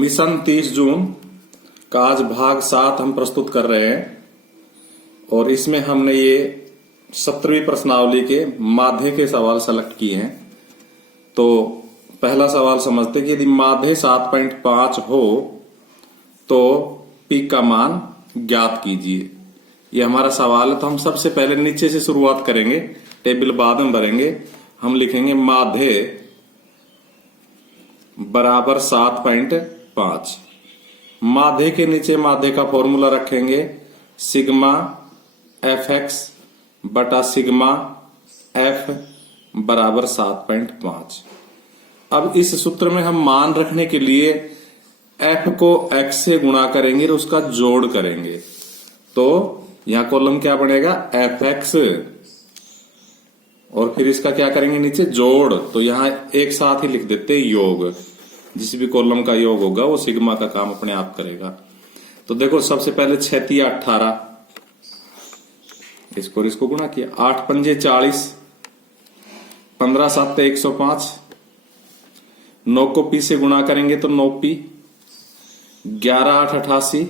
Mission 30 जून का आज भाग 7 हम प्रस्तुत कर रहे हैं और इसमें हमने ये 17वीं प्रश्नावली के माध्य के सवाल सेलेक्ट किए हैं। तो पहला सवाल समझते कि यदि माध्य 7.5 हो तो पी का मान ज्ञात कीजिए। ये हमारा सवाल है। तो हम सबसे पहले नीचे से शुरुआत करेंगे, टेबल बाद में भरेंगे। हम लिखेंगे माध्य बराबर 7.5। माध्य के नीचे माध्य का फॉर्मूला रखेंगे सिग्मा एफ एक्स बटा सिग्मा एफ बराबर 7.5। अब इस सूत्र में हम मान रखने के लिए एफ को एक्स से गुणा करेंगे और उसका जोड़ करेंगे। तो यहां कॉलम क्या बनेगा, एफ एक्स, और फिर इसका क्या करेंगे नीचे जोड़। तो यहां एक साथ ही लिख देते योग। जिस भी कॉलम का योग होगा वो सिग्मा का काम अपने आप करेगा। तो देखो सबसे पहले 6 × 18, इसको गुणा किया। 8 × 5 = 40, 15 × 7 = 105। 9 को पी से गुणा करेंगे तो 9 पी, 11 × 8 = 88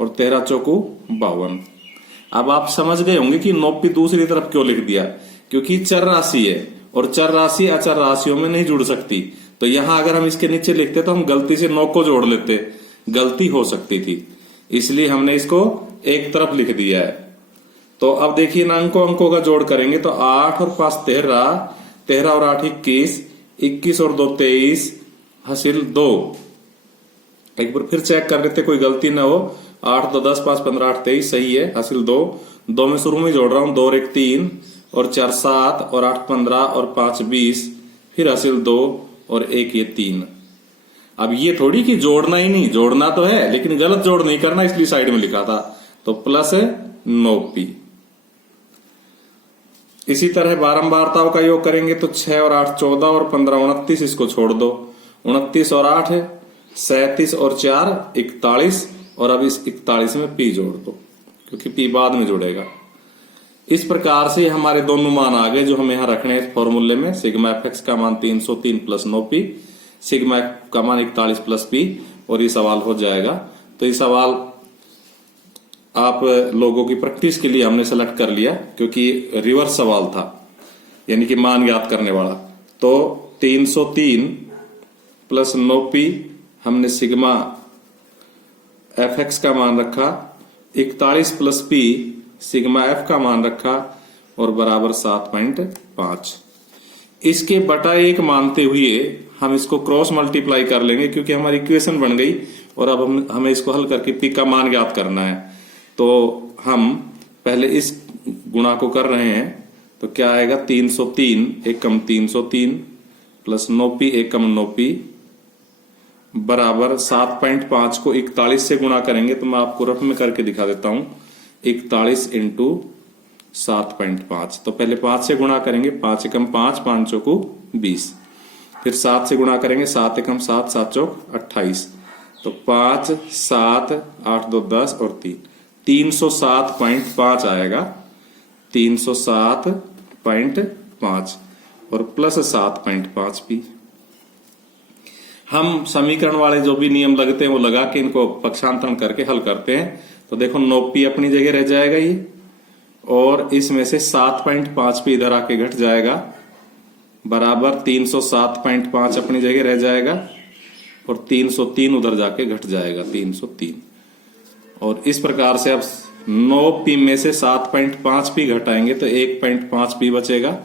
और 13 × 4 = 52। अब आप समझ गए होंगे कि 9 पी दूसरी तरफ क्यों लिख दिया, क्योंकि चर राशि है और चर राशि अचर राशियों में नहीं जुड़ सकती। तो यहां अगर हम इसके नीचे लिखते तो हम गलती से 9 को जोड़ लेते, गलती हो सकती थी, इसलिए हमने इसको एक तरफ लिख दिया है। तो अब देखिए ना, अंकों का जोड़ करेंगे तो 8 और 5 13, 13 और 8 21, 21 और 2 23, हासिल 2। एक बार फिर चेक कर लेते कोई गलती ना हो। 8 2 10, 5 15, 8 23 सही है, हासिल 2। 2 में शुरू में जोड़ रहा हूं, 2 और 1 3 और 4 7 और 8 15 और 5 20, फिर हासिल 2 और 1 ये 3। अब ये थोड़ी कि जोड़ना ही नहीं, जोड़ना तो है लेकिन गलत जोड़ नहीं करना, इसलिए साइड में लिखा था। तो प्लस 9p। इसी तरह बारंबारताओं का योग करेंगे तो 6 और 8 14 और 15 29, इसको छोड़ दो। 29 और 8 37 और 4 41, और अब इस 41 में पी जोड़ दो क्योंकि पी बाद में जुड़ेगा। इस प्रकार से हमारे दोनों मान आ गए जो हम यहां रखने हैं फॉर्मूले में। सिग्मा एफ एक्स का मान 303 प्लस 9p, सिग्मा एफ का मान 41 प्लस p, और ये सवाल हो जाएगा। तो ये सवाल आप लोगों की प्रैक्टिस के लिए हमने सेलेक्ट कर लिया क्योंकि रिवर्स सवाल था, यानी कि मान ज्ञात करने वाला। तो 303 प्लस 9p हमने सिग्मा एफ एक्स का मान रखा, 41 प्लस p सिग्मा एफ का मान रखा और बराबर 7.5। इसके बटा 1 मानते हुए हम इसको क्रॉस मल्टीप्लाई कर लेंगे क्योंकि हमारी इक्वेशन बन गई और अब हमें इसको हल करके पी का मान ज्ञात करना है। तो हम पहले इस गुणा को कर रहे हैं। तो क्या आएगा, 303 1 कम 303 प्लस 9p 1 कम 9p बराबर 7.5 को 41 से गुणा करेंगे। तो मैं आपको रफ में करके दिखा देता हूं। 41 इंटू 7.5, तो पहले 5 से गुणा करेंगे, 5 एकम 5, 5 चौकू 20। फिर 7 से गुणा करेंगे, 7 एकम 7, 7 चौक 28। तो 5 7 8 2 10 और 3, 307.5 आएगा। 307.5 और प्लस 7.5 p। हम समीकरण वाले जो भी नियम लगते हैं वो लगा के इनको पक्षांतरण करके हल करते हैं। तो देखो 9p अपनी जगह रह जाएगा ये, और इसमें से 7.5p इधर आके घट जाएगा, बराबर 307.5 अपनी जगह रह जाएगा और 303 उधर जाके घट जाएगा, 303। और इस प्रकार से अब 9p में से 7.5p घटाएंगे तो 1.5p बचेगा,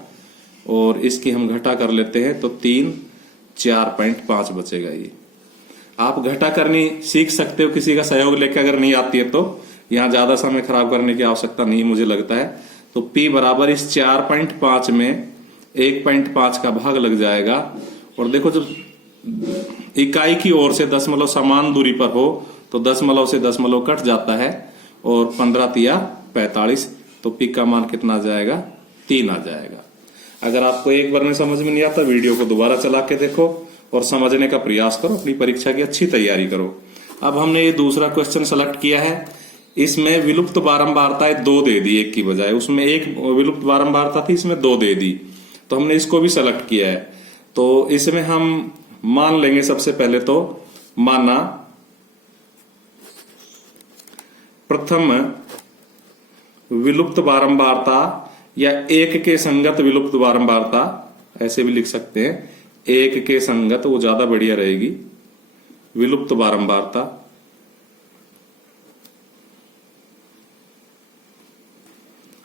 और इसकी हम घटा कर लेते हैं तो 3 4.5 बचेगा। ये आप घटा करनी सीख सकते हो किसी का सहयोग लेकर, अगर नहीं आती है तो यहां ज्यादा समय खराब करने की आवश्यकता नहीं मुझे लगता है। तो p बराबर इस 4.5 में 1.5 का भाग लग जाएगा। और देखो जब इकाई की ओर से दशमलव समान दूरी पर हो तो दशमलव से दशमलव कट जाता है, और 15 तिया 45, तो p का मान कितना आ जाएगा, 3 आ जाएगा। अगर आपको एक बार में समझ में नहीं आता, वीडियो को दोबारा चला के देखो और समझने का प्रयास करो, अपनी परीक्षा की अच्छी तैयारी करो। अब हमने ये दूसरा क्वेश्चन सेलेक्ट किया है। इसमें विलुप्त बारंबारताएं 2 दे दी एक की बजाय, उसमें एक विलुप्त बारंबारता थी, इसमें 2 दे दी। तो हमने इसको भी सेलेक्ट किया है। तो इसमें हम मान लेंगे सबसे पहले तो माना प्रथम विलुप्त बारंबारता या एक के संगत विलुप्त बारंबारता, ऐसे भी लिख सकते हैं, एक के संगत, वो ज्यादा बढ़िया रहेगी, विलुप्त बारंबारता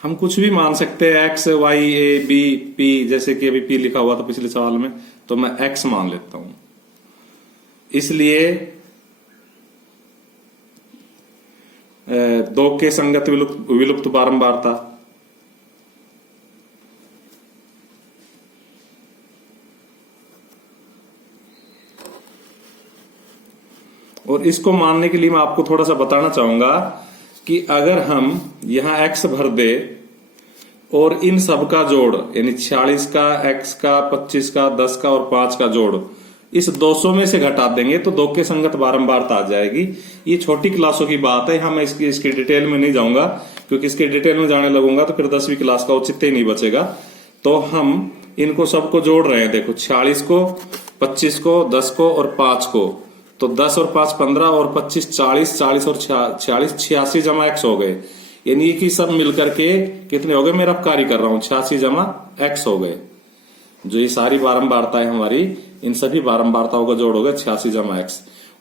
हम कुछ भी मान सकते हैं, X Y A B P, जैसे कि अभी पी लिखा हुआ था पिछले सवाल में, तो मैं एक्स मान लेता हूं। इसलिए दो के संगत विलुप्त बारंबारता, और इसको मानने के लिए मैं आपको थोड़ा सा बताना चाहूंगा कि अगर हम यहां x भर दे और इन सब का जोड़, यानी 46 का, x का, 25 का, 10 का और 5 का जोड़ इस 200 में से घटा देंगे तो 2 के संगत बारंबारता आ जाएगी। ये छोटी क्लासों की बात है, हम इसकी डिटेल में नहीं जाऊंगा, क्योंकि इसके डिटेल में जाने लगूंगा तो फिर 10वीं क्लास का औचित्य ही नहीं बचेगा। तो हम इनको सबको जोड़ रहे हैं, देखो 46 को, 25 को, 10 को और 5 को, तो 10 और 5 15 और 25 40, 40 और 46 86 जमा x हो गए, यानी कि सब मिलकर के कितने हो गए, मैं रफकारी कर रहा हूं, 86 जमा x हो गए। जो ये सारी बारंबारताएं हमारी, इन सभी बारंबारताओं का जोड़ हो गया 86 जमा x।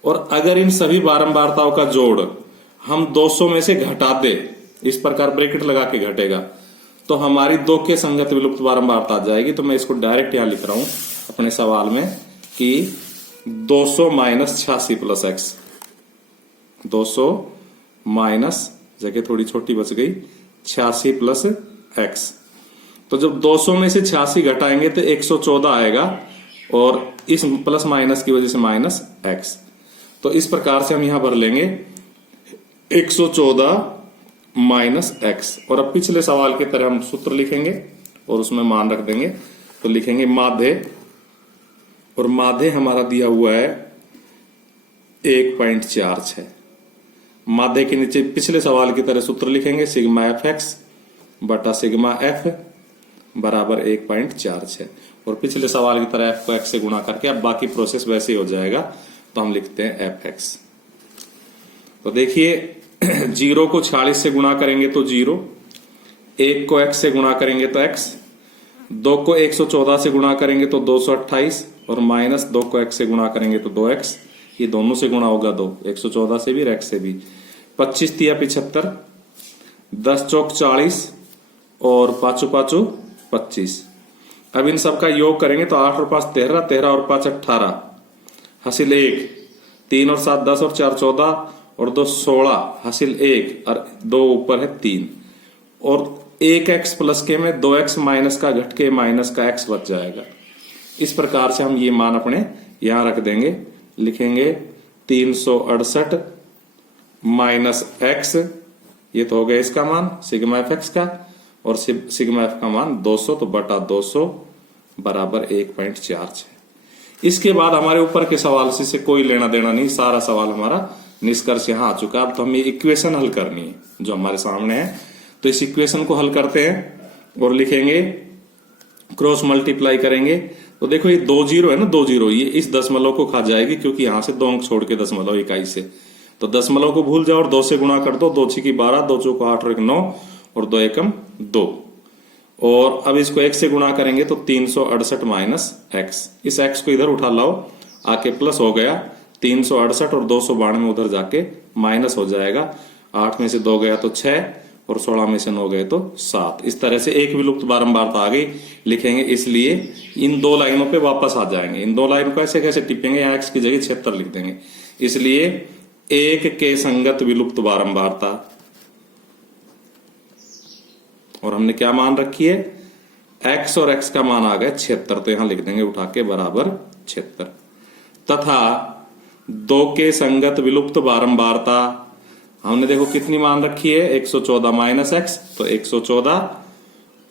और अगर इन सभी बारंबारताओं का जोड़ हम 200 में से घटा दे, इस प्रकार ब्रैकेट लगा के घटेगा, तो हमारी 2 के संगत विलुप्त बारंबारता आ जाएगी। तो मैं इसको डायरेक्ट यहां लिख रहा हूं अपने सवाल में कि 200 माइनस 86 प्लस एक्स, 200 माइनस, जगह थोड़ी छोटी बच गई, 86 प्लस एक्स। तो जब 200 में से 86 घटाएंगे तो 114 आएगा, और इस प्लस माइनस की वजह से माइनस एक्स। तो इस प्रकार से हम यहां भर लेंगे 114 माइनस एक्स। और अब पिछले सवाल की तरह हम सूत्र लिखेंगे और उसमें मान रख देंगे। तो लिखेंगे माध्य, और माध्य हमारा दिया हुआ है 1.46। माध्य के नीचे पिछले सवाल की तरह सूत्र लिखेंगे, सिग्मा एफ एक्स बटा सिग्मा एफ बराबर 1.46। और पिछले सवाल की तरह एफ को एक्स से गुणा करके अब बाकी प्रोसेस वैसे ही हो जाएगा। तो हम लिखते हैं एफ एक्स। तो देखिए 0 को 46 से गुणा करेंगे तो 0, 1 को x से गुणा करेंगे तो x, 2 को 114 से गुणा करेंगे तो 228, और माइनस 2 को x से गुणा करेंगे तो 2x, ये दोनों से गुणा होगा 2, 114 से भी और x से भी। 25 तिया 75, 10 चौक 40 और 5 5 25। अब इन सब का योग करेंगे तो 8 और 5 13, 13 और 5 18, हासिल 1, 3 और 7 10 और 4 14 और 2 16, हासिल 1 और 2 ऊपर है 3, और 1x प्लस के में 2x माइनस का घट के माइनस का x बच जाएगा। इस प्रकार से हम ये मान अपने यहां रख देंगे, लिखेंगे 368 माइनस x, ये तो हो गया इसका मान सिग्मा एफ एक्स का, और सिग्मा एफ का मान 200, तो बटा 200 बराबर 1.46। इसके बाद हमारे ऊपर के सवाल से कोई लेना देना नहीं, सारा सवाल हमारा निष्कर्ष यहां आ चुका। अब तो हमें इक्वेशन हल करनी है जो हमारे सामने है। तो इस इक्वेशन को हल करते हैं और लिखेंगे, क्रॉस मल्टीप्लाई करेंगे। तो देखो ये 2 0 है ना, 2 0, ये इस दशमलव को खा जाएगी, क्योंकि यहां से 2 अंक छोड़ के दशमलव इकाई से, तो दशमलव को भूल जाओ और 2 से गुणा कर दो। 2 6 12, 2 चौको 8 और 1 9 और 2 एकम 2। और अब इसको 1 से गुणा करेंगे तो 368 माइनस एक्स, इस एक्स को इधर उठा लाओ, आके प्लस हो गया 368, और 292 उधर जाके माइनस हो जाएगा। 8 में से 2 गया तो 6, और 16 में से 9 गए तो 7। इस तरह से एक विलुप्त बारंबारता आ गई, लिखेंगे। इसलिए इन 2 लाइनों पे वापस आ जाएंगे। इन 2 लाइन को ऐसे कैसे टिपेंगे, यहाँ x की जगह 76 लिख देंगे। इसलिए एक के संगत विलुप्त बारंबारता, और हमने क्या मान रखी है, x और x का मान आ गया 76, तो यहां लिख देंगे उठा के बराबर 76। तथा 2 के संगत विलुप्त बारंबारता हमने देखो कितनी मान रखी है, 114 माइनस एक्स, तो 114,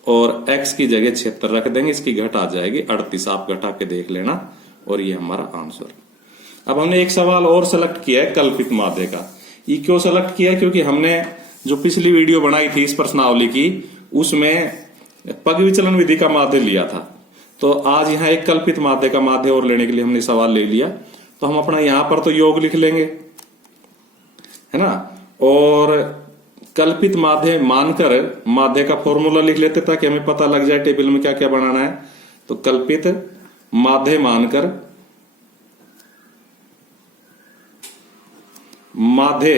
और x की जगह 76 रख देंगे, इसकी घट आ जाएगी 38। आप घटा के देख लेना, और ये हमारा आंसर। अब हमने एक सवाल और सेलेक्ट किया है कल्पित माध्य का। ये क्यों सेलेक्ट किया है, क्योंकि हमने जो पिछली वीडियो बनाई थी इस प्रश्नावली की, उसमें पग विचलन विधि का माध्य लिया था। तो आज यहाँ एक कल्पित माध्य का माध्य और लेने के लिए हमने सवाल ले लिया। तो हम अपना यहां पर तो योग लिख लेंगे, है ना। और कल्पित माध्य मानकर माध्य का फॉर्मूला लिख लेते ताकि हमें पता लग जाए टेबल में क्या क्या बनाना है। तो कल्पित माध्य मानकर माध्य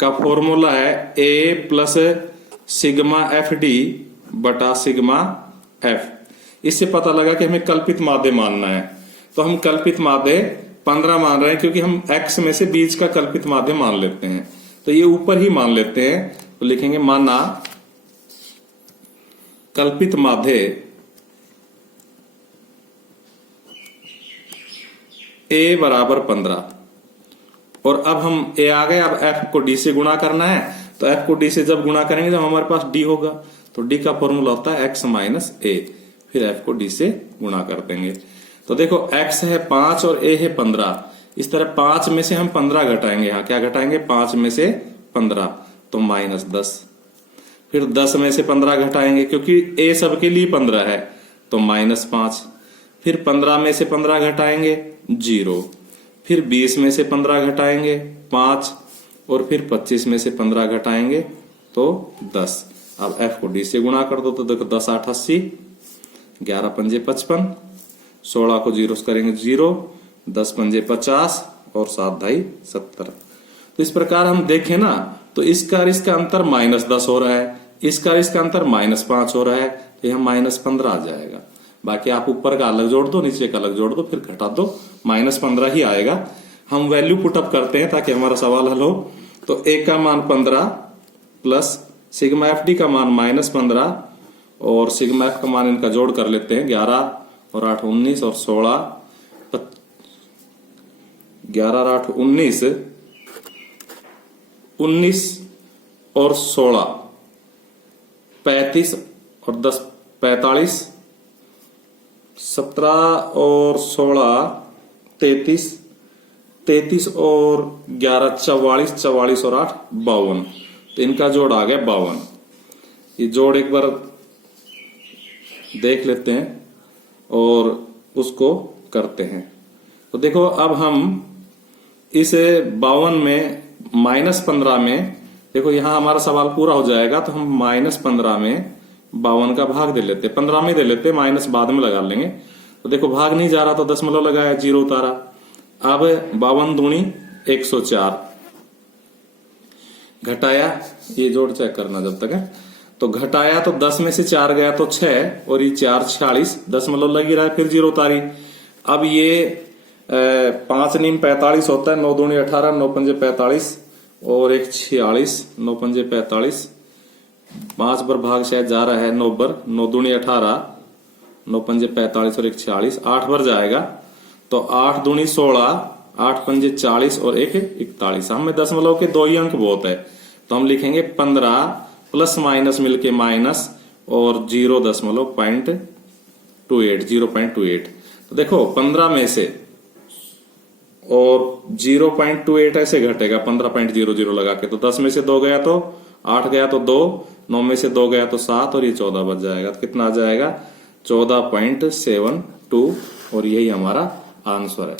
का फॉर्मूला है ए प्लस सिग्मा एफ डी बटा सिग्मा एफ। इससे पता लगा कि हमें कल्पित माध्य मानना है। तो हम कल्पित माध्य 15 मान रहे हैं क्योंकि हम x में से बीच का कल्पित माध्य मान लेते हैं। तो ये ऊपर ही मान लेते हैं, तो लिखेंगे माना कल्पित माध्य a बराबर 15। और अब हम a आ गए, अब f को d से गुणा करना है। तो f को d से जब गुणा करेंगे जब हमारे पास d होगा, तो d का फॉर्मूला होता है x माइनस a, फिर f को d से गुणा कर देंगे। तो देखो x है 5 और a है 15। इस तरह 5 में से हम 15 घटाएंगे, यहाँ क्या घटाएंगे 5 में से 15, तो माइनस 10। फिर 10 में से 15 घटाएंगे क्योंकि a सबके लिए 15 है, तो माइनस 5। फिर 15 में से 15 घटाएंगे 0। फिर 20 में से 15 घटाएंगे 5, और फिर 25 में से 15 घटाएंगे तो 10। अब f को d से गुणा कर दो, तो देखो 10 8 80, 11 पंजे 55, 16 को 0 करेंगे 0, 10 पंजे 50 और 7 ढाई 70। तो इस प्रकार हम देखें ना, तो इसका और इसका अंतर -10 हो रहा है, इसका और इसका अंतर -5 हो रहा है, तो यह -15 आ जाएगा। बाकी आप ऊपर का अलग जोड़ दो, नीचे का अलग जोड़ दो, फिर घटा दो, -15 ही आएगा। हम वैल्यू पुटअप करते हैं ताकि हमारा सवाल हल हो। तो a का मान 15 प्लस सिग्मा एफ डी का मान -15 और सिग्मा एफ का मान इनका जोड़ कर लेते हैं। 11 और 8 19 और 16, 11 और 8 19, 19 और 16 35 और 10 45, 17 और 16 33, 33 और 11 44, 44 और 8 52। तो इनका जोड़ आ गया 52। ये जोड़ एक बार देख लेते हैं और उसको करते हैं। तो देखो अब हम इस 52 में -15 में, देखो यहां हमारा सवाल पूरा हो जाएगा, तो हम -15 में 52 का भाग दे लेते, 15 में दे लेते, माइनस बाद में लगा लेंगे। तो देखो भाग नहीं जा रहा तो दशमलव लगाया, 0 उतारा। अब 52 दूनी 104, घटाया, ये जोड़ चेक करना जब तक है। तो घटाया तो 10 में से 4 गया तो 6, और ये 4 46, दशमलव लग ही रहा है, फिर 0 उतारी। अब ये 5 नीम 45 होता है, 9 दूनी 18, 9 पंजे 45 और 1 46, 9 पंजे 45, 5 पर भाग शायद जा रहा है, 9 पर, 9 दूनी 18, 9 पंजे 45 और 1 46, 8 पर जाएगा। तो 8 दूनी 16, 8 पंजे 40 और 1 41। हमें दशमलव के 2 ही अंक बहुत है, तो हम लिखेंगे 15 प्लस माइनस मिलके माइनस और 0.28, 0.28। तो देखो 15 में से और 0.28 ऐसे घटेगा 15.00 लगा के। तो 10 में से 2 गया तो 8 गया तो 2, 9 में से 2 गया तो 7 और ये 14 बच जाएगा। तो कितना आ जाएगा 14.72, और यही हमारा आंसर है।